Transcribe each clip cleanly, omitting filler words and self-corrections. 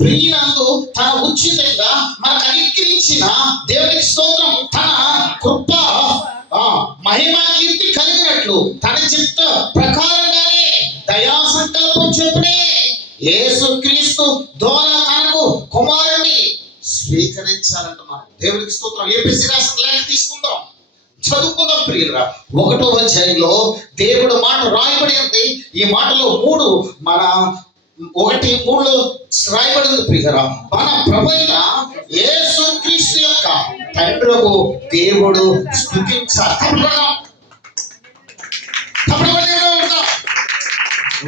ప్రియునందు తన ఉచితంగా మనకు అనుగ్రహించిన దేవునికి స్తోత్రం. తన కృప మహిమ కీర్తి కలిగినట్లు తన చిత్త ప్రకారంగానే దయా సంకల్పం చెప్పునే యేసుక్రీస్తు ద్వారా తనకు కుమారుని స్వీకరించాలంట. మనం దేవునికి స్తోత్రం. ఎఫెసీ రాసిన లేఖ తీసుకుందాం, చదువుకుందాం ప్రియులరా. 1వ అధ్యాయంలో దేవుడు మాట రాయబడి ఉంది. ఈ మాటలో 1:3 రాయబడి ఉంది ప్రియులరా. మన ప్రభువైన యేసుక్రీస్తు యొక్క తండ్రుకు దేవుడు స్తుతించాలి.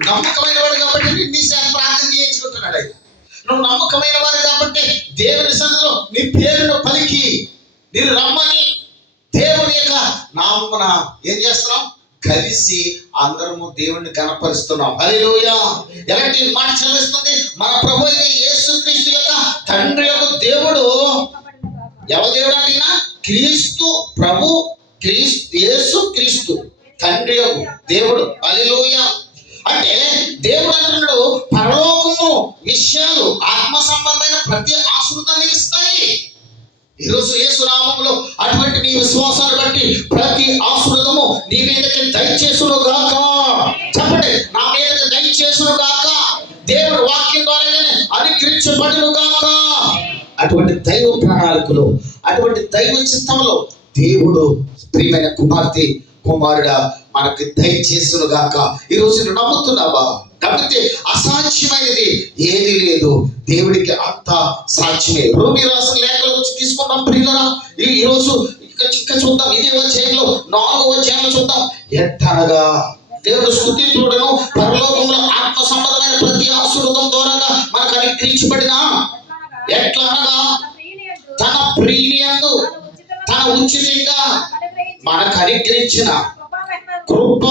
నమ్మకమైన వాడు కాబట్టి నీ ప్రార్థన చేయించుకుంటున్నాడు. ఆయన నువ్వు నమ్మకమైన వాడు కాబట్టి దేవుని సన్నిధిలో నీ పేరును పలికి నేను రమ్మని దేవుని యొక్క నామమున ఏం చేస్తున్నాం? కలిసి అందరము దేవుణ్ణి కనపరుస్తున్నాం. హల్లెలూయా. ఎలాంటి మాట చదివిస్తుంది? మన ప్రభువైన యేసుక్రీస్తు యొక్క తండ్రి యొక్క దేవుడు ఎవరి దేవుడు అంటే క్రీస్తు ప్రభు, యేసుక్రీస్తు తండ్రి యొక్క దేవుడు. హల్లెలూయా. అంటే దేవుడు అంటున్నాడు పరలోకము విషయాలు ఆత్మ సంబంధమైన ప్రతి ఆశీర్వాదాన్ని ఇస్తాయి. ఈరోజు యేసు నామములో అటువంటి నీ విశ్వాసాన్ని బట్టి ప్రతి ఆశీర్వాదము నీ మీదకి దయచేసును గాక. చెప్పండి, నా మీదకి దయచేసును గాక. దేవుడు వాక్యం ద్వారానే అనుగ్రహించబడును గాక. అటువంటి దైవ ప్రణాళికలు, అటువంటి దైవ చిత్తంలో దేవుడు ప్రియమైన కుమార్తె కుమారుడా మనకి దయచేసును గాక. ఈరోజు నువ్వు నమ్ముతున్నావా? నమ్మితే అసాధ్యమైనది ఏది లేదు. దేవుడికి అంత సాధ్యమే. రోమి రాసిన లేఖలు తీసుకున్నాం ప్రియులరా. ఈరోజు ఇంకా చూద్దాం. ఇదే అధ్యాయంలో 4వ అధ్యాయంలో చూద్దాం. ఎట్టనగా దేవుడు స్తుతించుటను పరలోకంలో ఆత్మ సంబంధమైన ప్రతి ఆశీర్వాదం ద్వారా మనకు అనుగ్రహించబడిన ఎట్లా అనగా తన ప్రియయందు తన ఉచితంగా మనకు అనుగ్రహించిన కృప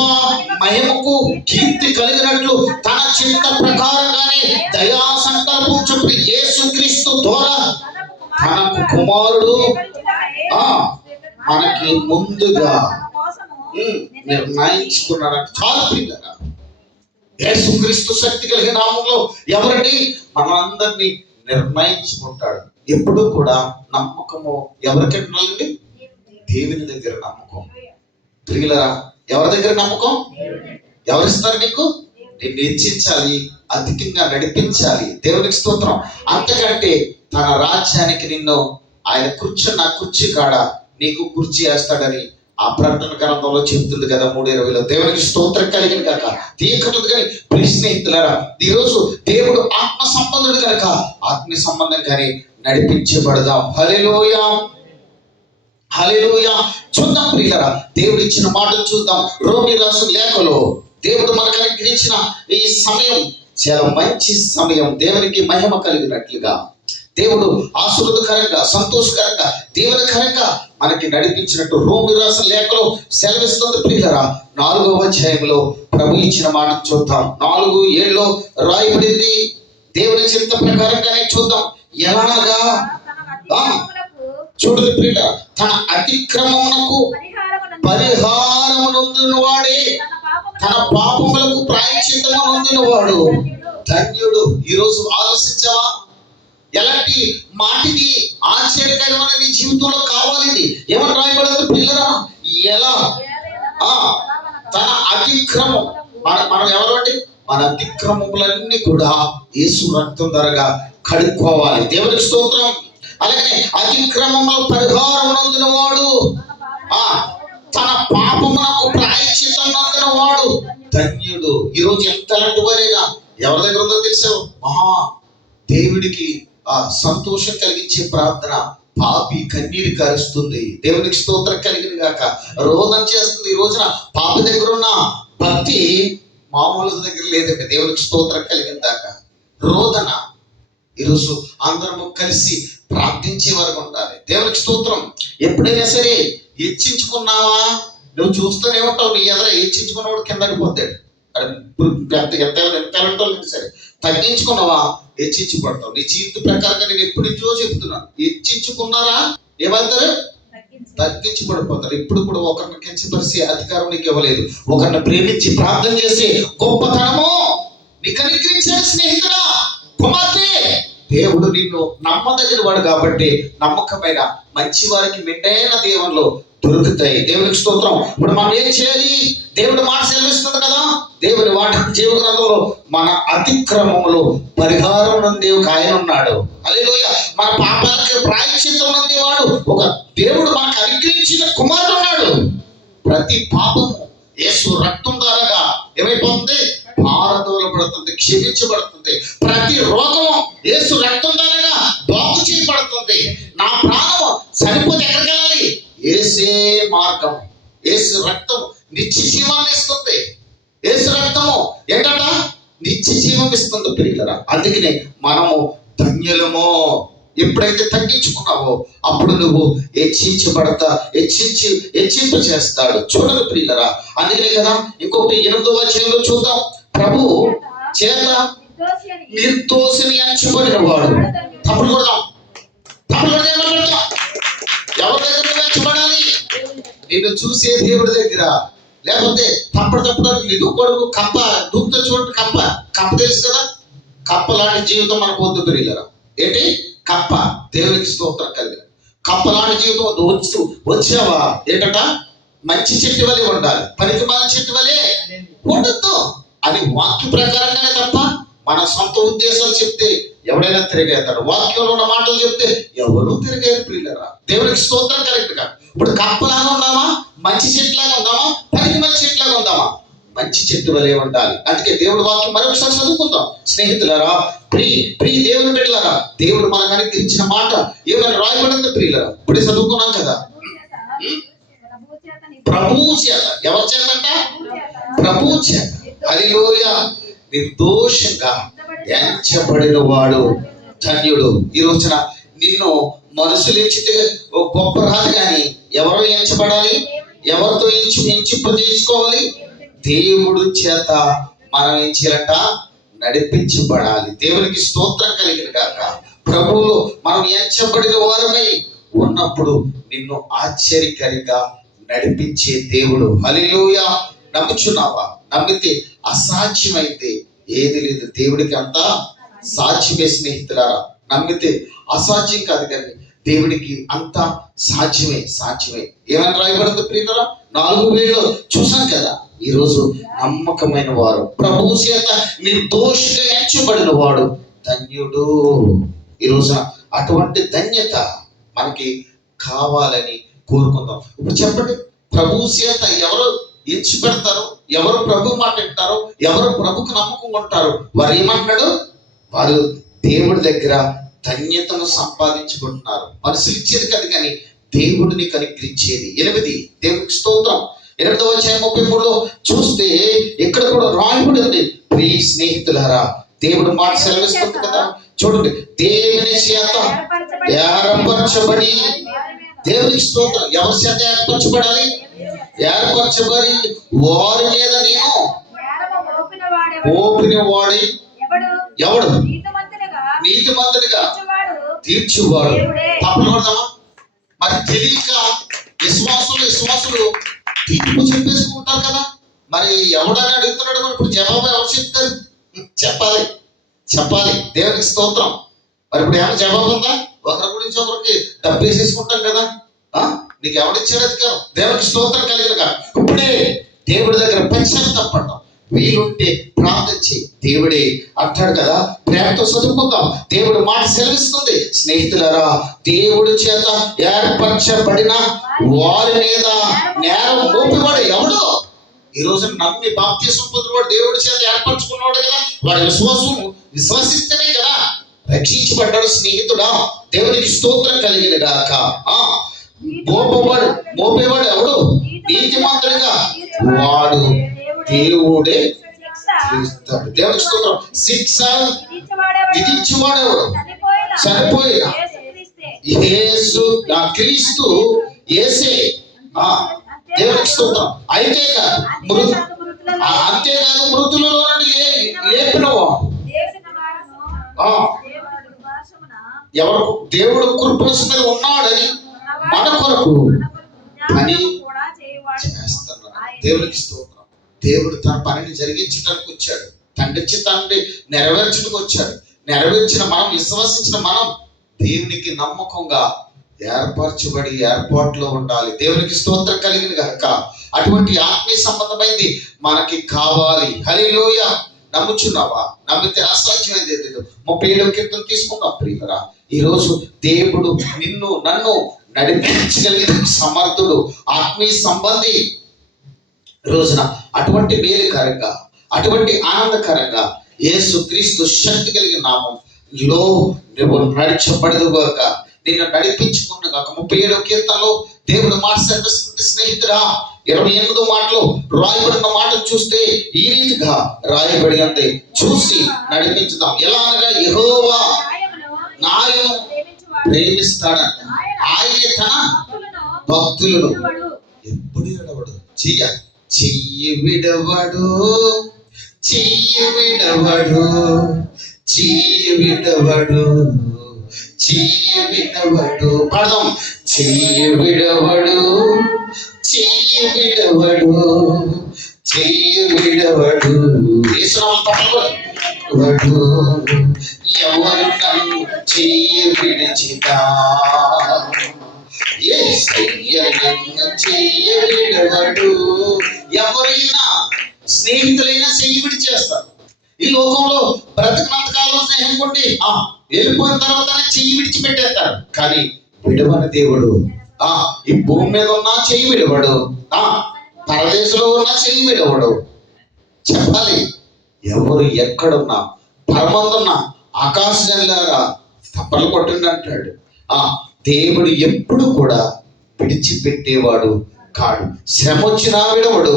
మహిమకు కీర్తి కలిగినట్లు తన చిత్త ప్రకారంగానే దయా సంకల్పం చెప్పి యేసుక్రీస్తు ద్వారా తనకు కుమారుడు మనకి ముందుగా నిర్ణయించుకున్నాడు. చాలా ప్రియులారా, యేసుక్రీస్తు శక్తి కలిగిన నామంలో ఎవరిని మనందరినీ నిర్ణయించుకుంటాడు. ఎప్పుడు కూడా నమ్మకము ఎవరికి ఉండాలండి? దేవుని దగ్గర నమ్మకం. ప్రియులారా, ఎవరి దగ్గర నమ్మకం? ఎవరిస్తారు నీకు? నిన్ను హెచ్చించాలి, అధికంగా నడిపించాలి. దేవునికి స్తోత్రం. అంతకంటే తన రాజ్యానికి నిన్ను ఆయన కూర్చున్న కుర్చీ కాడ నీకు కుర్చీ వేస్తాడని ఆ ప్రకటన గ్రంథంలో చెబుతుంది కదా 3:20. దేవునికి స్తోత్రం కలిగిన కాక తీయకూడదు. కానీ ప్రియ స్నేహితులారా, ఈరోజు దేవుడు ఆత్మ సంబంధుడు కనుక ఆత్మీయ సంబంధం కానీ నడిపించబడదాం. హల్లెలూయా, హల్లెలూయా. చూద్దాం ప్రియులారా, దేవుడు ఇచ్చిన మాటలు చూద్దాం. రోమి రాసిన లేఖలో దేవుడు మనకు అనుగ్రహించిన ఈ సమయం చాలా మంచి సమయం. దేవునికి మహిమ కలిగినట్లుగా దేవుడు ఆశీర్వాదకరంగా, సంతోషకరంగా, దీవెనకరంగా మనకి నడిపించినట్టు రోమి రాసిన లేఖలో సెలవిస్తుంది ప్రియులారా. 4వ అధ్యాయంలో ప్రభు ఇచ్చిన మాట చూద్దాం. 4:7 రాయబడింది. దేవుని చిత్త ప్రకారంగానే చూద్దాం. ఎలాగా చూడండి ప్రియుల, తన అతిక్రమమునకు పరిహారము నొందిన వాడే తన పాపములకు ప్రాయశ్చిత్తము నొందిన వాడు ధన్యుడు. ఈరోజు ఆలోచించావా? ఎలాంటి మాటిది ఆశ్చర్యకరమైన నీ జీవితంలో కావాలి. ఏమని రాయబడింది ప్రియులరా? ఎలా తన అతిక్రమం, మనం ఎవరు అండి? మన అతిక్రమములన్నీ కూడా యేసు రక్తం ద్వారా కడుక్కోవాలి. దేవునికి స్తోత్రం. అలాగే అతిక్రమముల పరిహారం నందిన వాడు, తన పాపములకు ప్రాయశ్చిత్తం నందిన వాడు ధన్యుడు. ఈరోజు ఎంత అలాంటి వారైనా ఎవరి దగ్గర ఉందో తెలుసావు? దేవుడికి సంతోషం కలిగించే ప్రార్థన పాపి కన్నీరు కారుస్తుంది. దేవునికి స్తోత్రం కలిగిన గాక. రోదన చేస్తుంది. ఈ రోజున పాపి దగ్గర ఉన్న భక్తి మామూలు దగ్గర లేదండి. దేవునికి స్తోత్రం కలిగిన దాకా రోదన. ఈరోజు అందరము కలిసి ప్రార్థించే వరకు ఉండాలి. దేవునికి స్తోత్రం. ఎప్పుడైనా సరే హెచ్చించుకున్నావా? నువ్వు చూస్తూనే ఉంటావు. నీ ఎదుర హెచ్చించుకున్నవాడు కిందకి పోతాడు. ఎంత సరే తగ్గించుకున్నావా? హెచ్చించబడతావు. నీ జీవిత ప్రకారంగా నేను ఎప్పటి నుంచో చెప్తున్నాను. హెచ్చించుకున్నారా ఏమంటారు? తగ్గించబడిపోతారు. ఇప్పుడు కూడా ఒకరిని కించపరిచే అధికారం నీకు ఇవ్వలేదు. ఒకరిని ప్రేమించి ప్రార్థన చేసే గొప్పతనము నీకు అనుగ్రహించాడు. స్నేహితుడా, కుమార్తె, దేవుడు నిన్ను నమ్మదగిన వాడు కాబట్టి నమ్మకమైన మంచి వారికి మెండైన దేవుళ్ళు దొరుకుతాయి. దేవునికి స్తోత్రం. ఇప్పుడు మనం ఏం చేయాలి? దేవుడు మాట సెలవిస్తుంది కదా, దేవుని వాటి జీవనంలో మన అతిక్రమములు పరిహారం ఉన్నది ఒక ఆయన ఉన్నాడు. హల్లెలూయ. మన పాపాలకు ప్రాయశ్చిత్తం ఉన్నది వాడు ఒక దేవుడు మనకు అనుగ్రహించిన కుమారుడు ఉన్నాడు. ప్రతి పాపము యేసు రక్తం ద్వారా ఏమైపోతుంది? పారదోలబడుతుంది, క్షమించబడుతుంది. ప్రతి రోగము యేసు రక్తం ద్వారా బాగు చేయబడుతుంది. నా ప్రాణము చనిపోతే ఎక్కడికి వెళ్ళాలి? యేసే మార్గం. యేసు రక్తం నిత్య జీవాన్ని ఇస్తుంది. యేసు రక్తము ఏంటట? నిత్య జీవం ఇస్తుంది ప్రియులరా. అందుకనే మనము ధన్యులము. ఎప్పుడైతే తగ్గించుకున్నావో అప్పుడు నువ్వు హెచ్చింప చేస్తాడు. చూడదు ప్రియులరా. అందుకనే కదా ఇంకొకటి 8వ అధ్యాయంలో చూద్దాం. ప్రభు చేత నిర్దోషిని ఎంచబడిన వాడు. తప్పుడు కొడదాం, తప్పుడు కొడదాం. ఎవరి దగ్గర ఎంచబడాలి? నిన్ను చూసే దేవుడి దగ్గర. లేకపోతే తప్పుడు నిన్ను కొడుకు కప్ప దూకుతో చూడండి. కప్ప తెలుసు కదా, కప్ప లాంటి జీవితం మనకు వద్దు ప్రియులరా. ఏంటి? కప్ప. దేవునికి స్తోత్రం కలిగిన కప్ప లాంటి జీవితం వచ్చావా ఏంటట? మంచి చెట్టు వలె ఉండాలి, పనికి మాలిన చెట్టు వలె ఉండొద్దు అని వాక్య ప్రకారంగానే తప్ప మన సొంత ఉద్దేశాలు చెప్తే ఎవడైనా తిరిగేస్తాడు. వాక్యంలో ఉన్న మాటలు చెప్తే ఎవరు తిరిగారు ప్రియులరా. దేవునికి స్తోత్రం కరెక్ట్గా. ఇప్పుడు కప్పలాగా ఉందామా? మంచి చెట్టులాగా ఉందామా? పనికి మంచి చెట్టులాగా ఉందామా? మంచి చెట్టు వలె ఉండాలి. అందుకే దేవుడు వాక్యం మరొకసారి చదువుకుందాం. స్నేహితులారా, ప్రియ దేవుని బిడ్డలారా, దేవుడు మనకు అనుగ్రహించిన మాట ఏమైనా రాయబడింది ప్రియులరా? ఇప్పుడే చదువుకున్నాం కదా. ప్రభువు చేత. ఎవరి చేత? ప్రభువు చేత. హల్లెలూయ. నిర్దోషంగా ఎంచబడిన వాడు ధన్యుడు. ఈ రోజున నిన్ను మనుషులు ఎంచితే గొప్ప రాదు, కానీ ఎవరు ఎంచబడాలి? ఎవరితో ఎంచుకోవాలి? దేవుడు చేత మనం ఏం చేయాలంట? నడిపించబడాలి. దేవునికి స్తోత్రం కలిగిన గాక. ప్రభువులో మనం ఎంచబడిన వారమై ఉన్నప్పుడు నిన్ను ఆశ్చర్యకరంగా నడిపించే దేవుడు. హల్లెలూయా. నమ్ముచున్నావా? నమ్మితే అసాధ్యమైతే ఏది లేదు. దేవుడికి అంతా సాధ్యమే స్నేహితులారా. నమ్మితే అసాధ్యం కాదు, కానీ దేవుడికి అంతా సాధ్యమే. ఏమని రాయబడింది ప్రియులారా? 4,000 చూసాం కదా. ఈరోజు నమ్మకమైన వారు, ప్రభువు చేత నిర్దోషిగా ఎంచబడిన వాడు ధన్యుడు. ఈరోజు అటువంటి ధన్యత మనకి కావాలని కోరుకుందాం. ఇప్పుడు చెప్పండి, ప్రభువు చేత ఎవరు ఎంచి పెడతారు? ఎవరు ప్రభు మాట వింటారు? ఎవరు ప్రభుకు నమ్మకం ఉంటారు? వారు ఏమంటున్నాడు? వారు దేవుడి దగ్గర ధన్యతను సంపాదించుకుంటున్నారు. మనసులు ఇచ్చేది కాదు, కానీ దేవుడు నీకు అనుగ్రహించేది. 8 దేవునికి స్తోత్రం. 8వ అధ్యాయం 33లో చూస్తే ఇక్కడ కూడా రాయబడి ఉంది. ప్రియ స్నేహితులారా, దేవుడు మాట సెలవిస్తుంది కదా. చూడండి, దేవుని చేత ఏర్పరచబడి. దేవునికి స్తోత్రం. ఎవరి చేత ఏర్పరచబడాలి? ఏర్పరచబడి వారి మీద నేను మోపిన వాడి ఎవడు? నీతిమంతునిగా తీర్చువాడు. తప్పకూడదామా? మరి తెలియక విశ్వాసులు తీర్పు చెప్పేసుకుంటారు కదా. మరి ఎవడని అడుగుతున్నాడు? మరి ఇప్పుడు జవాబు ఎవరు చెప్తారు? చెప్పాలి. దేవునికి స్తోత్రం. మరి ఇప్పుడు ఏమైనా జవాబు ఉందా? ఒకరి గురించి ఒకరికి డబ్బు వేసేసుకుంటాం కదా. నీకు ఎవడిచ్చాడు? అది కాదు. దేవునికి స్తోత్రం కలిగిన ఇప్పుడే దేవుడి దగ్గర పశ్చాత్తాపడతాం. వీలుంటే ప్రార్థన చేయి. దేవుడే అంటాడు కదా, ప్రేమతో చదువుకుందాం. దేవుడు మాట సెలవిస్తుంది. స్నేహితులారా, దేవుడి చేత ఏర్పరచబడిన వారి మీద నేరం మోపివాడు ఎవడు? ఈ రోజు నమ్మి బాప్తిసం పొందినవాడు దేవుడి చేత ఏర్పరచుకున్నాడు కదా. వాడి విశ్వసిస్తేనే కదా రక్షించబడ్డాడు. స్నేహితుడా, దేవునికి స్తోత్రం కలిగిన గాక. మోపేవాడు ఎవడు? నీతిమంతునిగా వాడు దేవుడే తీరుస్తాడు. దేవునికి స్తోత్రం. శిక్ష విధించేవాడు ఎవడు? చనిపోయిన యేసు, క్రీస్తు యేసే. దేవునికి స్తోత్రం. అంతేకాదు మృతులలో నుండి లేపినవాడు. ఎవరు? దేవుడు కృపణ మీద ఉన్నాడని మన కొరకు పని చేస్తున్నాడు. దేవునికి స్తోత్రం. దేవుడు తన పనిని జరిగించడానికి వచ్చాడు. తండ్రి చిత్తాన్ని నెరవేర్చడానికి వచ్చాడు. నెరవేర్చిన మనం, విశ్వసించిన మనం దేవునికి నమ్మకంగా ఏర్పరచబడి ఏర్పాట్లో ఉండాలి. దేవునికి స్తోత్రం కలిగిన గాక. అటువంటి ఆత్మీయ సంబంధమైంది మనకి కావాలి. హల్లెలూయా. నమ్ముచున్నావా? నమ్మితే అసాధ్యమైంది లేదు. 37వ కీర్తన తీసుకుందాం ప్రియులారా. ఈరోజు దేవుడు నిన్ను నన్ను నడిపించగలిగిన సమర్థుడు, ఆత్మీయ సంబంధి. రోజున అటువంటి మేలుకరంగా, అటువంటి ఆనందకరంగా యేసుక్రీస్తు శక్తి కలిగిన నామంలో నువ్వు నడిచబడదుగాక, నిన్ను నడిపించుకున్నగాక. 37వ కీర్తనలో దేవుడు మాట సెలవిస్తుంది, స్నేహితుడా 28వ మాటలో రాయబడిన మాటను చూస్తే ఈ రీతిగా రాయబడి ఉంది. చూసి నడిపించుదాం. ఎలా అనగా, యెహోవా నాయను ప్రేమిస్తాడంట. ఆయనే తన భక్తులను ఎప్పుడు విడవడు. చెయ్యి విడవడు, చెయ్యి విడవడు, చెయ్యి విడవడు, చెయ్యి విడవడు. పడదాం. చెయ్యి విడవడు, చెయ్యి విడవడు, చెయ్యి విడవడు. యేసునామం తప్పకూడదు. ఎవరు నన్ను చెయ్యి విడిచినా చెయ్యి విడవడు. ఎవరైనా స్నేహితులైనా చెయ్యి విడిచేస్తారు. ఈ లోకంలో బ్రతికినంత కాలం స్నేహం కొట్టి వెళ్ళిపోయిన తర్వాత చెయ్యి విడిచిపెట్టేస్తారు. కానీ విడవని దేవుడు ఈ భూమి మీద ఉన్నా చెయ్యి విడవడు, పరదేశంలో ఉన్నా చెయ్యి విడవడు. చెప్పాలి, ఎవరు ఎక్కడున్నా, పరమందున్నా ఆకాశంలాగా తప్పలు కొట్టండి అంటాడు. దేవుడు ఎప్పుడు కూడా విడిచిపెట్టేవాడు కాడు. శ్రమ వచ్చినా విడవడు,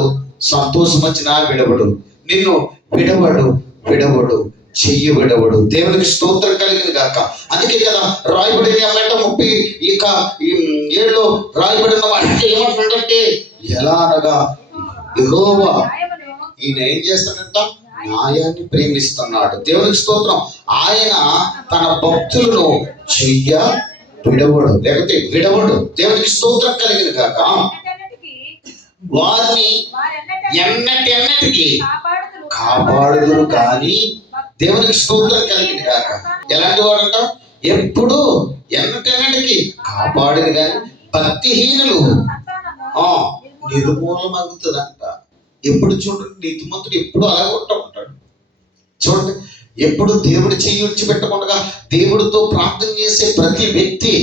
సంతోషం వచ్చినా విడవడు. నిన్ను విడవడు, విడవడు, చెయ్యి విడవడు. దేవునికి స్తోత్రం కలిగింది గాక. అందుకే కదా రాయబడిన 37లో రాయబడిన వాటికి ఏమంటున్నాడంటే, ఎలా అనగా యెహోవా ఈయన ఏం చేస్తాడంట? న్యాయాన్ని ప్రేమిస్తున్నాడు. దేవునికి స్తోత్రం. ఆయన తన భక్తులను చెయ్య విడవడు, లేకపోతే విడవడు. దేవునికి స్తోత్రం కలిగింది కాక. వారిని ఎన్నటికి కాపాడుదురు కానీ, దేవునికి స్తోత్రం కలిగింది కాక. ఎలాంటి వాడంట? ఎప్పుడు ఎన్నటికి కాపాడుదు కానీ భక్తిహీనులు నిర్మూలమవుతుందంట. ఎప్పుడు చూడండి, నీతిమంతుడు ఎప్పుడు అలాగే ఉంటాడు. చూడండి, ఎప్పుడు దేవుడు చెయ్యి విడిచిపెట్టకుండా దేవుడితో ప్రార్థన చేసే ప్రతి వ్యక్తి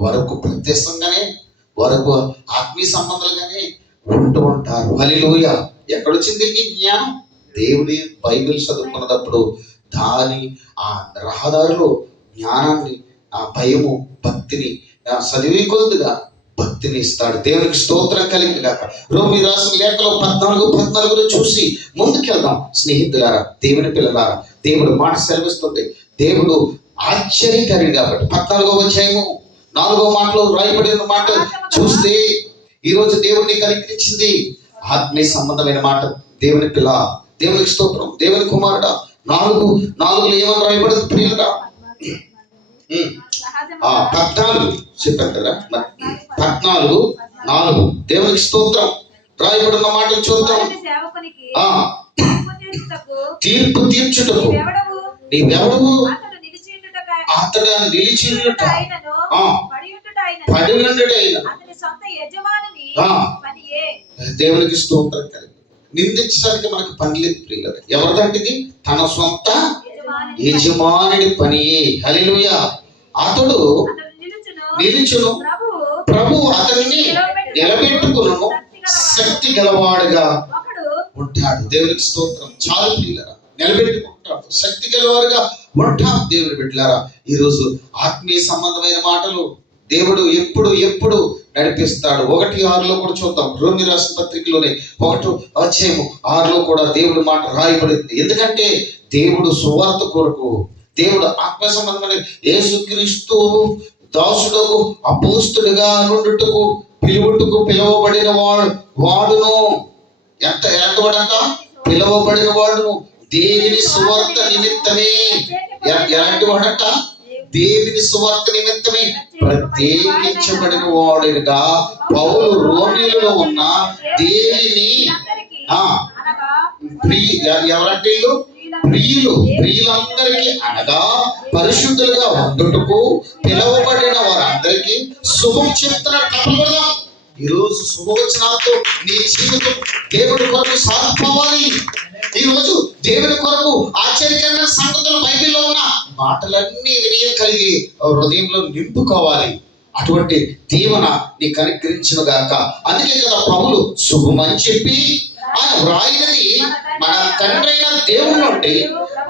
వరకు ప్రత్యక్షంగానే, వరకు ఆత్మీయ సంబంధాలుగానే ఉంటూ ఉంటారు. హల్లెలూయా. ఎక్కడొచ్చింది ఈ జ్ఞానం? దేవుడి బైబిల్ చదువుకున్నప్పుడు దాని ఆ రహదారిలో జ్ఞానాన్ని, ఆ భయము, భక్తిని చదివి కొద్దిగా భక్తిని ఇస్తాడు. దేవునికి స్తోత్రం కలిగి కాక. రోమీ రాసిన లేఖలో 14:14 చూసి ముందుకెళ్దాం స్నేహితులారా, దేవుని పిల్లలారా. దేవుడు మాట సెలవిస్తుంది. దేవుడు ఆశ్చర్యకరుడు కాబట్టి 14వ అధ్యాయము 4వ మాటలో రాయబడిన మాట చూస్తే ఈరోజు దేవుడిని కనిపించింది ఆత్మీయ సంబంధమైన మాట. దేవుని పిల్ల, దేవునికి స్తోత్రం, దేవుని కుమారుడా. 4:4 ఏమని రాయబడింది ప్రియులరా? 14 చెప్పారు కదా, 14:4 దేవునికి స్తోత్రం రాయబడిన మాటలు చూద్దాం. తీర్పు తీర్చుటకు నీవెవడవు? అతడు నిలిచిండుట పడియుండుటైన దేవునికి స్తోత్రం కలిగి. నిందించడానికి మనకు పని లేదు ప్రియులారా. ఎవరిదంటిది? తన సొంత యజమానుడి పనియే. హల్లెలూయా. అతడు నిలుచును, ప్రభు అతనిని నిలబెట్టుకును, శక్తి గలవాడుగా ఉంటాడు. దేవునికి స్తోత్రం. చాలు ప్రియులారా, నిలబెట్టుకుంటాడు, శక్తి గలవాడుగా ఉంటాడు. దేవుని బిడ్డలారా, ఈరోజు ఆత్మీయ సంబంధమైన మాటలు దేవుడు ఎప్పుడు నడిపిస్తాడు. 1:6 కూడా చూద్దాం. రోమీ రాసిన పత్రికలోనే 1వ అధ్యాయము 6లో కూడా దేవుడి మాట రాయబడింది. ఎందుకంటే దేవుడు సువార్త కొరకు, దేవుడు ఆత్మ సంబంధమైన యేసుక్రీస్తు దాసుడకు అపోస్తుడిగా నుండుటకు పిలువబడిన వాడును. ఎలాంటి వాడంట? పిలువబడిన వాడును దేవుని సువార్త నిమిత్తమే. ఎలాంటి వాడంట? దేవుని సువార్త నిమిత్తమే ప్రత్యేకించబడిన వాడుగా పౌలు రోమీలలో ఉన్న దేవుని ఎవరంటే ప్రియులందరికీ అనగా పరిశుద్ధులుగా ఉండుటకు పిలువబడిన వారందరికీ శుభం చెప్తున్నట్టు తప్పకూడదాం. ఈరోజు శుభవచనాలతో నీ జీవితం దేవుడి కొరకు సాగిపోవాలి. ఈరోజు దేవుని కొరకు ఆశ్చర్యకరమైన సంగతులు బైబిల్లో ఉన్న మాటలన్నీ వినియగలిగి హృదయంలో నింపుకోవాలి. అటువంటి దీవెన నీకు అనుగ్రహించును గాక. అందుకే కదా పౌలు శుభమని చెప్పి ఆయన వ్రాయినది మన తండ్రి అయిన దేవుని నుండి,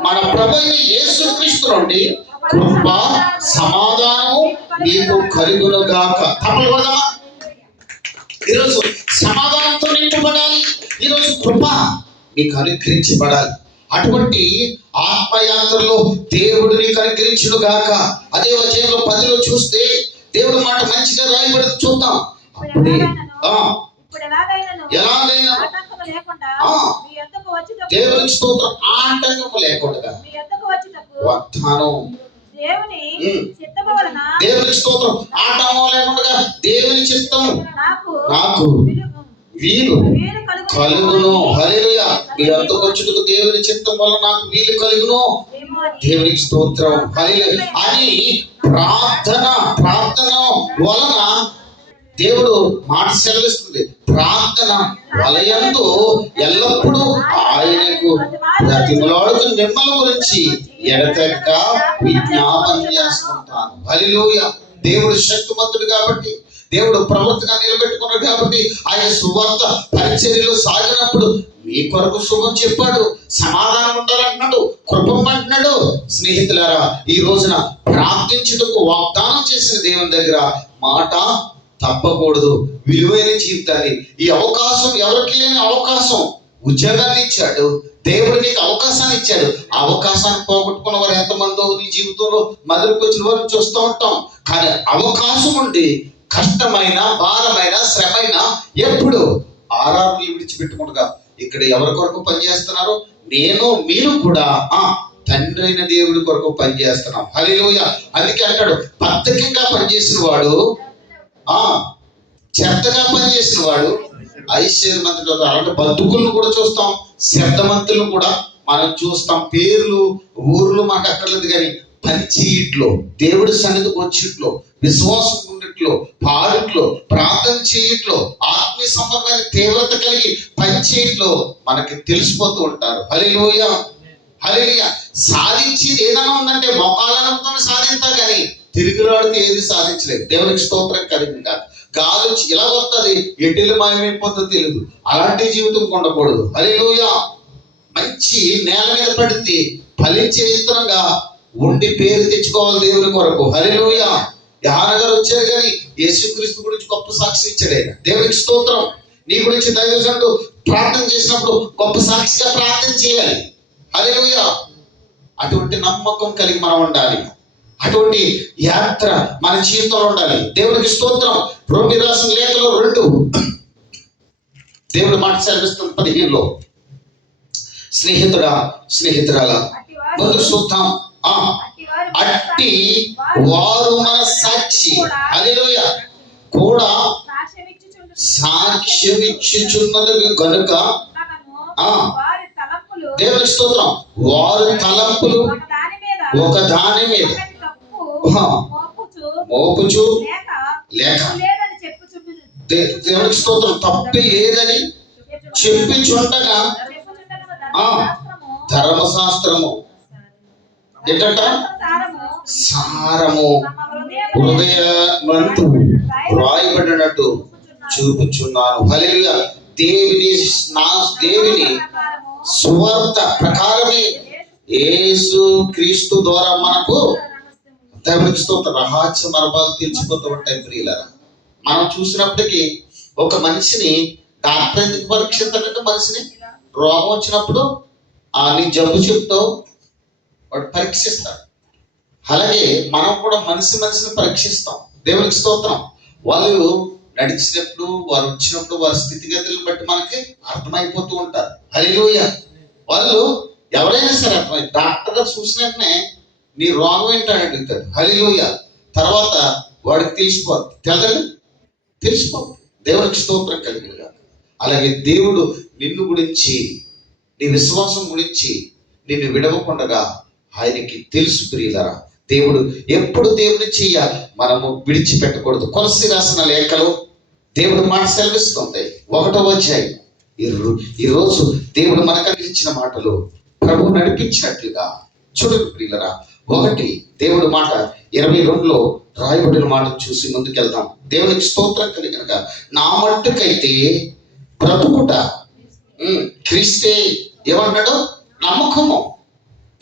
మన ప్రభు అయిన యేసుక్రీస్తు నుండి కృప సమాధానము నీకు కలుగును గాక. తప్పలు పడదామా? ఈరోజు సమాధానంతో నింపబడాలి. ఈరోజు కృప నీకు అనుగ్రహించబడాలి. అటువంటి ఆత్మయాత్రలో దేవుడు నీకు అనుగ్రహించును గాక. అదే వచనంలో 10లో చూస్తే దేవుడు మాట మంచిగా రాయబడి చూద్దాం. అప్పుడే ఎలాగైనా దేవునికి స్తోత్రం, ఆటంకము లేకుండా వాగ్దానం దేవునికి స్తోత్రం, ఆటంకం లేకుండా దేవుని చిత్తం నాకు వీలు కలుగును. హల్లెలూయా. మీ వద్దకు వచ్చుటకు దేవుని చిత్తం వల్ల నాకు వీలు కలుగును. దేవునికి స్తోత్రం. హల్లెలూయా అని ప్రార్థన వలన దేవుడు మాట సెలవిస్తుంది. ప్రార్థన వలయందు ఎల్లప్పుడూ ఆయనకు ప్రతిమలాడుతూ మిమ్మల్ని గురించి ఎడతెగక విజ్ఞాపన చేసుకుంటాను. హల్లెలూయా. దేవుడు శక్తిమంతుడు కాబట్టి, దేవుడు ప్రవర్తన నిలబెట్టుకున్నాడు కాబట్టి ఆయన సువార్త పరిచర్యలో సాగినప్పుడు మీ కొరకు శుభం చెప్పాడు, సమాధానం ఉండాలంటున్నాడు, కృపమంటున్నాడు. స్నేహితులారా, ఈ రోజున ప్రార్థించుటకు వాగ్దానం చేసిన దేవుని దగ్గర మాట తప్పకూడదు. విలువైన జీవితాన్ని, ఈ అవకాశం ఎవరికి లేని అవకాశం, ఉద్యోగాన్ని ఇచ్చాడు దేవుడు, నీకు అవకాశాన్ని ఇచ్చాడు. ఆ అవకాశాన్ని పోగొట్టుకున్న వారు ఎంతమందో నీ జీవితంలో మొదలుకు వచ్చిన వారిని చూస్తూ ఉంటాం. కానీ అవకాశం ఉండి కష్టమైన, భారమైన, శ్రమైన ఎప్పుడు ఆరాధనలు విడిచిపెట్టుకుంటా ఇక్కడ ఎవరి కొరకు పనిచేస్తున్నారు? నేను మీరు కూడా తండ్రి అయిన దేవుడి కొరకు పనిచేస్తున్నాం. హల్లెలూయా. అందుకే అంటాడు, బద్ధకంగా పనిచేసిన వాడు, చెత్తగా పనిచేసిన వాడు ఐశ్వర్యవంతుడు. అలాంటి బతుకులను కూడా చూస్తాం, శబ్దమంతులను కూడా మనం చూస్తాం. పేర్లు ఊర్లు మనకు అక్కర్లేదు, కానీ పని చేయట్లో, దేవుడి సన్నిధికి వచ్చిట్లో, విశ్వాసం ఉండట్లో, పాడుట్లో, ప్రార్థన చేయట్లో, ఆత్మీయ సంబంధమైన తీవ్రత కలిగి పని చేయట్లో మనకి తెలిసిపోతూ ఉంటారు. హల్లెలూయా. హల్లెలూయా. సాధించేది ఏదైనా ఉందంటే మోకాలతో సాధించా, కానీ తిరుగులాడితే ఏది సాధించలేదు. దేవునికి స్తోత్రం కలిగింది కాదు. గాలి ఇలా వస్తుంది, ఎడ్డీలు మాయమైపోతుందో తెలియదు. అలాంటి జీవితం ఉండకూడదు. హల్లెలూయా. మంచి నేల మీద పడితే ఫలించే విధంగా ఉండి పేరు తెచ్చుకోవాలి దేవుని కొరకు. హల్లెలూయా. యోహాను గారు వచ్చారు, కానీ యేసుక్రీస్తు గురించి గొప్ప సాక్షి ఇచ్చాడు ఆయన. దేవునికి స్తోత్రం. నీ గురించి దైవజనుడు ప్రార్థన చేసినప్పుడు గొప్ప సాక్షిగా ప్రార్థన చేయాలి. హల్లెలూయా. అటువంటి నమ్మకం కలిగి మనం ఉండాలి. అటువంటి యాత్ర మన జీవితంలో ఉండాలి. దేవునికి స్తోత్రం. రోమి రాసిన లేఖలో 2 దేవుడు మాట సెలవిస్తుంది 15లో. స్నేహితురాల ముందు చూద్దాం. అట్టి వారు మన సాక్షి, హల్లెలూయా, కూడా సాక్ష్యం ఇచ్చుచున్నది కనుక దేవుని స్తోత్రం. వారి తలంపులు ఒక దాని మీద మోపుచు లేక దేవునికి స్తోత్రం తప్పి లేదని చెప్పుచుండగా ధర్మశాస్త్రము ఏంటంట? సారము హృదయమందు వ్రాయబడినట్టు చూపుచున్నాను. హల్లెలూయా. దేవుని సువార్త ప్రకారమే యేసు క్రీస్తు ద్వారా మనకు దేవునికి స్తోత్రం రహస్య మర్మాలు తీర్చిపోతూ ఉంటాయి. ప్రియులారా, మనం చూసినప్పటికీ ఒక మనిషిని డాక్టర్ ఎందుకు పరీక్షిస్తాడంటే, మనిషిని రోగం వచ్చినప్పుడు నీ జబ్బు చెప్తావు వాడు పరీక్షిస్తాడు. అలాగే మనం కూడా మనిషిని పరీక్షిస్తాం. దేవునికి స్తోత్రం. వాళ్ళు నడిచినప్పుడు, వారు వచ్చినప్పుడు వారి స్థితిగతులను బట్టి మనకి అర్థమైపోతూ ఉంటారు. హల్లెలూయా. వాళ్ళు ఎవరైనా సరే అర్థమై, డాక్టర్ గారు చూసిన వెంటనే నీ రోగం ఏంటని అడుగుతాడు. హల్లెలూయా. తర్వాత వాడికి తెలిసిపోతుంది. దేవునికి స్తోత్రం కలిగినగా. అలాగే దేవుడు నిన్ను గురించి, నీ విశ్వాసం గురించి, నిన్ను విడవకుండగా ఆయనకి తెలుసు ప్రియులరా. దేవుడు ఎప్పుడు దేవుని చెయ్య మనము విడిచిపెట్టకూడదు. కొలస్సీ రాసిన లేఖలో దేవుడు మాట సెలవిస్తుంది 1వ అధ్యాయం. ఈరోజు దేవుడు మనకు అందించిన మాటలు ప్రభు నడిపించినట్లుగా చూడండి ప్రియులరా. 1 దేవుడు మాట 22లో రాయబడిన మాట చూసి ముందుకెళ్దాం. దేవునికి స్తోత్రం కలిగినగా, నా మట్టుకైతే బ్రతుకుట క్రీస్తే. ఏమన్నాడు? నమ్మకము.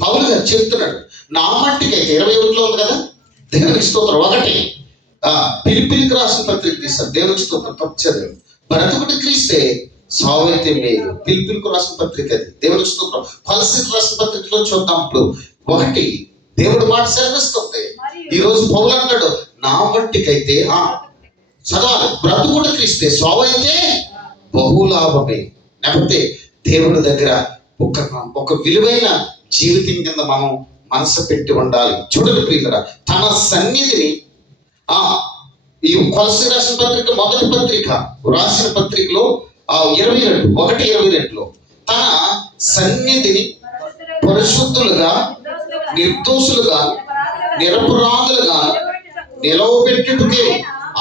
పౌలు గారు చెప్తున్నాడు, నా మట్టుకైతే 21లో ఉంది కదా. దేవునికి స్తోత్రం. 1 ఫిలిప్పీలకు రాసిన పత్రిక తీస్తారు. దేవునికి స్తోత్రం. తప్పదు, బ్రతుకుట క్రీస్తే, సావు అయితే మేలు. ఫిలిప్పీలకు రాసిన పత్రిక అది. దేవునికి స్తోత్రం. కొలస్సీలకు రాసిన పత్రికలో చూద్దాం. ఇప్పుడు 1 దేవుడు మాట సెలవిస్తుంది. ఈ రోజు పౌలు అంటాడు, నా మట్టికైతే చదవాలి, బ్రతుకుడు క్రీస్తే, సావు అయితే బహులాభమే. లేకపోతే దేవుడి దగ్గర ఒక విలువైన జీవితం కింద మనం మనసు పెట్టి ఉండాలి. చూడండి ప్రియులరా, తన సన్నిధిని ఈ కొలస్సీ రాసిన పత్రిక, మొదటి పత్రిక రాసిన పత్రికలో 1:22లో తన సన్నిధిని పరిశుద్ధులుగా, నిర్దోషులుగా, నిరపరాధులుగా నిలవబెట్టుటకే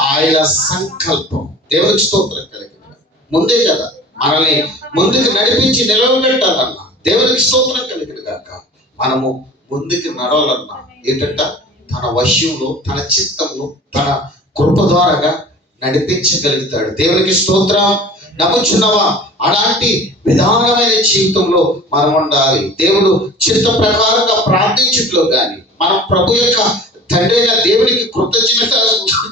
ఆయన సంకల్పం. దేవునికి స్తోత్రం కలిగింది. ముందే కదా మనల్ని ముందుకు నడిపించి నిలవబెట్టాలన్నా. దేవునికి స్తోత్రం కలిగిన గాక. మనము ముందుకు నడవాలన్నా ఏంటంట? తన వశ్యంలో, తన చిత్తంలో, తన కృప ద్వారాగా నడిపించగలుగుతాడు. దేవునికి స్తోత్రం. నమ్ముచున్నవా? అలాంటి విధానమైన జీవితంలో మనం ఉండాలి. దేవుడు చిత్త ప్రకారంగా ప్రార్థించుట్లో కానీ, మనం ప్రభు యొక్క తండ్రి అయిన దేవునికి కృతజ్ఞత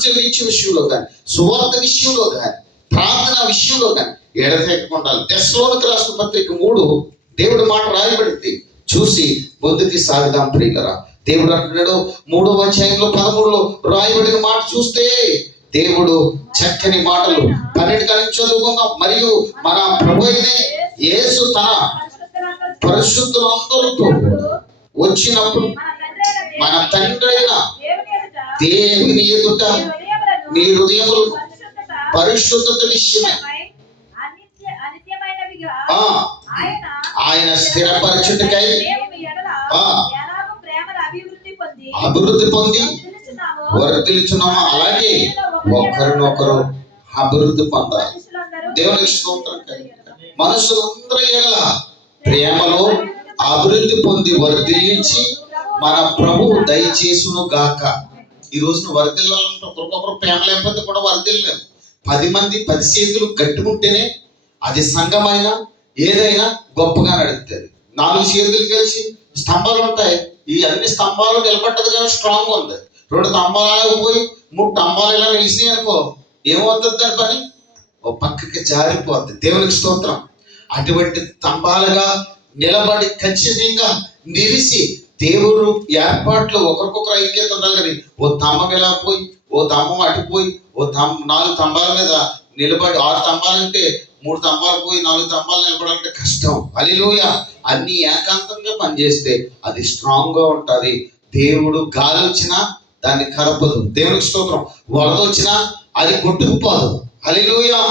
చెల్లించే విషయంలో కానీ, సువార్త విషయంలో కానీ, ప్రార్థన విషయంలో కానీ ఎడతెగకుండా ఉండాలి. తెస్సలోనికీయులకు రాసిన పత్రిక 3 దేవుడు మాట రాయబడింది. చూసి ముందుకి సాగుదాం ప్రియులరా. దేవుడు అంటున్నాడు 3వ అధ్యాయంలో 13లో రాయబడిన మాట చూస్తే దేవుడు చక్కని మాటలు 12 కాలం చదువుకుందాం. మరియు మన ప్రభు అయిన యేసు తన పరిశుద్ధులందరితో వచ్చినప్పుడు మన తండ్రి అయిన దేవుని ఎదుట మీ హృదయములు పరిశుద్ధత విషయమై ఆయన స్థిరపరచుటకై అభివృద్ధి పొంది వర్ధిల్లుచున్నాము. అలాగే ఒకరినొకరు అభివృద్ధి పొందాలి. దేవునికి స్తోత్రం కలిగిన మనుషులందరి ఎడల ప్రేమలో అభివృద్ధి పొంది వర్ధిల్లించి మన ప్రభువు దయచేసును గాక. ఈ రోజున వర్ధిల్లాలంటే ఒకరికొకరు ప్రేమ లేకపోతే కూడా వర్ధిల్లేము. 10 మంది 10 చేతులు గట్టుకుంటేనే అది సంఘమైనా ఏదైనా గొప్పగా నడుస్తుంది. 4 చేతులు కలిసి స్తంభాలు ఉంటాయి. ఈ అన్ని స్తంభాలు నిలబట్టదు కానీ స్ట్రాంగ్ ఉంది. 2 స్తంభాలు పోయి 3 స్తంభాలు ఇలా నిలిచినాయి అనుకో, ఏమవుతుంది దాని పని? ఓ పక్కకి జారిపోద్ది. దేవునికి స్తోత్రం. అటువంటి స్తంభాలుగా నిలబడి ఖచ్చితంగా నిలిచి దేవుడు ఏర్పాట్లు ఒకరికొకరు ఐక్యత ఉండాలి. కానీ ఓ స్తంభం ఇలా పోయి, ఓ స్తంభం అటుపోయి, ఓ 4 స్తంభాల మీద నిలబడి 6 స్తంభాలంటే 3 స్తంభాలు పోయి 4 స్తంభాలు నిలబడాలంటే కష్టం. హల్లెలూయా. అన్ని ఏకాంతంగా పనిచేస్తే అది స్ట్రాంగ్ గా ఉంటది. దేవుడు గాలి వచ్చినా దాన్ని కలపదు. దేవునికి స్తోత్రం. వరద వచ్చినా అది కొట్టుకుపోదు. హల్లెలూయా.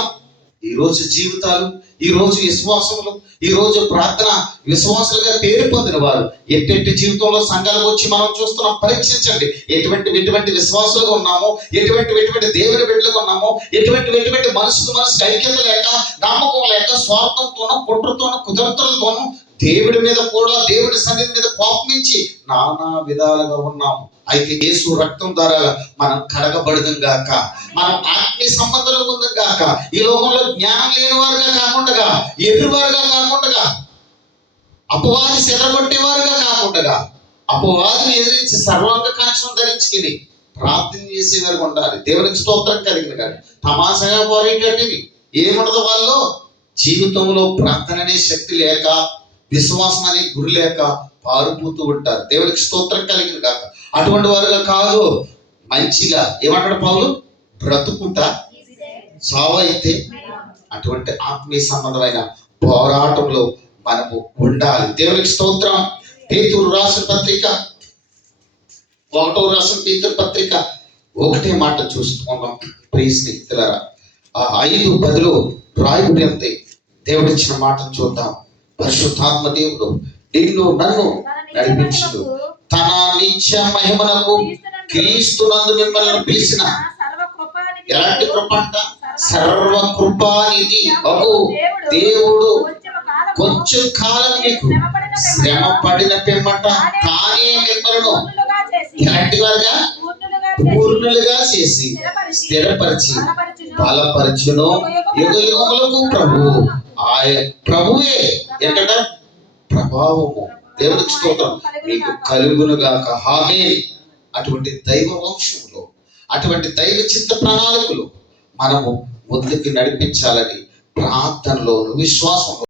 ఈ రోజు జీవితాలు, ఈ రోజు విశ్వాసములు, ఈ రోజు ప్రార్థన విశ్వాసులుగా పేరు పొందిన వారు ఎట్టి జీవితంలో సంఘాలకు వచ్చి మనం చూస్తున్నాం. పరీక్షించండి. ఎటువంటి విశ్వాసులుగా ఉన్నామో, ఎటువంటి దేవుని బిడ్డలుగా ఉన్నామో, ఎటువంటి మనసుకు ఐక్యత లేక, నమ్మకం లేక, స్వార్థంతోనో, కుట్రతోనో, కుదరతలతోనో దేవుడి మీద కూడా, దేవుడి సన్నిధి మీద కోపమించి నానా విధాలుగా ఉన్నాము. అయితే యేసు రక్తం ద్వారా మనం కడగబడదాం గాక, మనం ఆత్మీయ సంబంధాలు పొందాం గాక. ఈ లోకంలో జ్ఞానం లేని వారుగా కాకుండా, ఎదురువారుగా కాకుండా, అపవాది చెదరగొట్టేవారుగా కాకుండా, అపవాదిని ఎదిరించి సర్వాంగ కాంక్షను ధరించుకుని ప్రార్థన చేసేవారు ఉండాలి. దేవునికి స్తోత్రం కలిగిన కానీ తమాషగా పోరేటవి ఏముండదు. వాళ్ళు జీవితంలో ప్రార్థన అనే శక్తి లేక, విశ్వాసం అనే గురి లేక పారిపోతూ ఉంటారు. దేవునికి స్తోత్రం కలిగిన కాక అటువంటి వారుగా కాదు. మంచిగా ఏమంటాడు పౌలు? బ్రతుకుట సావు అయితే. అటువంటి ఆత్మీయ సంబంధమైన పోరాటంలో మనము ఉండాలి. దేవునికి స్తోత్రం. పేతురు రాసిన పత్రిక 1వ రాసిన పేతురు పత్రిక 1 మాట చూసుకుందాం ప్రియ స్నేహితులారా. 5:10 రాయబడి ఉంది. దేవుడిచ్చిన మాటను చూద్దాం. పరిశుద్ధాత్మ దేవుడు నిన్ను నన్ను నడిపించును. తన నిత్య మహిమనకు క్రీస్తునందు మిమ్మల్ని పిలిచిన ఎలాంటి కృప అంట? సర్వ కృపానిధి అగు దేవుడు కొంచెం కాలం మీకు శ్రమ పడిన పిమ్మట తానే మిమ్మల్ని ఎలాంటి వారుగా పూర్ణులుగా చేసి స్థిరపరిచి బలపరచును. యుగ యుగములకు ప్రభువే ఎంతట ప్రభావము. దేవునికి స్తోత్రం మీకు కలుగునుగాక. ఆమేన్. అటువంటి దైవ వంశంలో, అటువంటి దైవ చిత్త ప్రణాళికలు మనము ముందుకు నడిపించాలని ప్రార్థనలో, విశ్వాసంలో